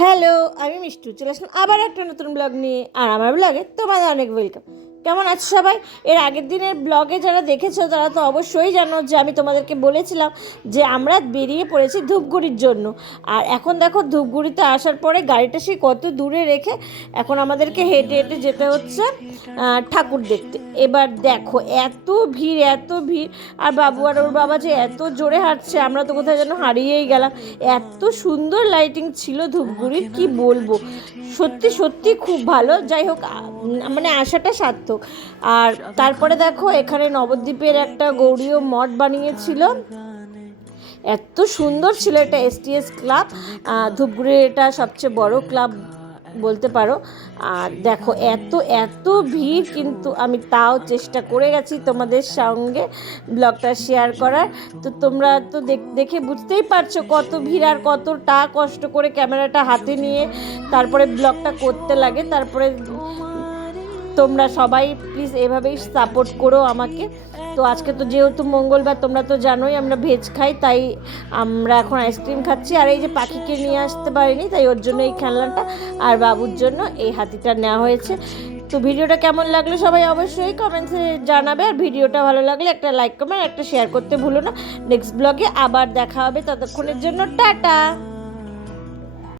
Hello, আমি মিষ্টু চলে আসলাম আবার একটা নতুন ব্লগ নিয়ে। আর আমার ব্লগে তোমাদের অনেক ওয়েলকাম। কেমন আছো সবাই? এর আগের দিনের ব্লগে যারা দেখেছো তারা তো অবশ্যই জানো যে আমি তোমাদেরকে বলেছিলাম যে আমরা বেরিয়ে পড়েছি ধূপগুড়ির জন্য। আর এখন দেখো ধূপগুড়িতে আসার পরে গাড়িটা সেই কত দূরে রেখে এখন আমাদেরকে হেঁটে হেঁটে যেতে হচ্ছে ঠাকুর দেখতে। এবার দেখো এত ভিড় এত ভিড়, আর বাবু আর ওর বাবা যে এত জোরে হাঁটছে আমরা তো কোথায় যেন হারিয়েই গেলাম। এত সুন্দর লাইটিং ছিল ধূপগুড়ির, কি বলবো, সত্যি সত্যি খুব ভালো। যাই হোক, মানে আশাটা সার্থক। আর তারপরে দেখো এখানে নবদ্বীপের একটা গৌড়ীয় মঠ বানিয়েছিল, এত সুন্দর ছিল। এটা STS ক্লাব, ধূপগুড়ির এটা সবচেয়ে বড় ক্লাব বলতে পারো। আর দেখো এত এত ভিড়, কিন্তু আমি তাও চেষ্টা করে গেছি তোমাদের সঙ্গে ব্লগটা শেয়ার করার। তো তোমরা তো দেখে বুঝতেই পারছো কত ভিড় আর কতটা কষ্ট করে ক্যামেরাটা হাতে নিয়ে তারপরে ব্লগটা করতে লাগে। তারপরে তোমরা সবাই প্লিজ এভাবেই সাপোর্ট করো আমাকে। তো আজকে তো যেহেতু মঙ্গলবার, তোমরা তো জানোই আমরা ভেজ খাই, তাই আমরা এখন আইসক্রিম খাচ্ছি। আর এই যে পাখিকে নিয়ে আসতে পারিনি, তাই ওর জন্য এই খেলনাটা আর বাবুর জন্য এই হাতিটা নেওয়া হয়েছে। তো ভিডিওটা কেমন লাগলো সবাই অবশ্যই কমেন্টসে জানাবে। আর ভিডিওটা ভালো লাগলে একটা লাইক কমেন্ট একটা শেয়ার করতে ভুলো না। নেক্সট ব্লগে আবার দেখা হবে, ততক্ষণের জন্য টাটা।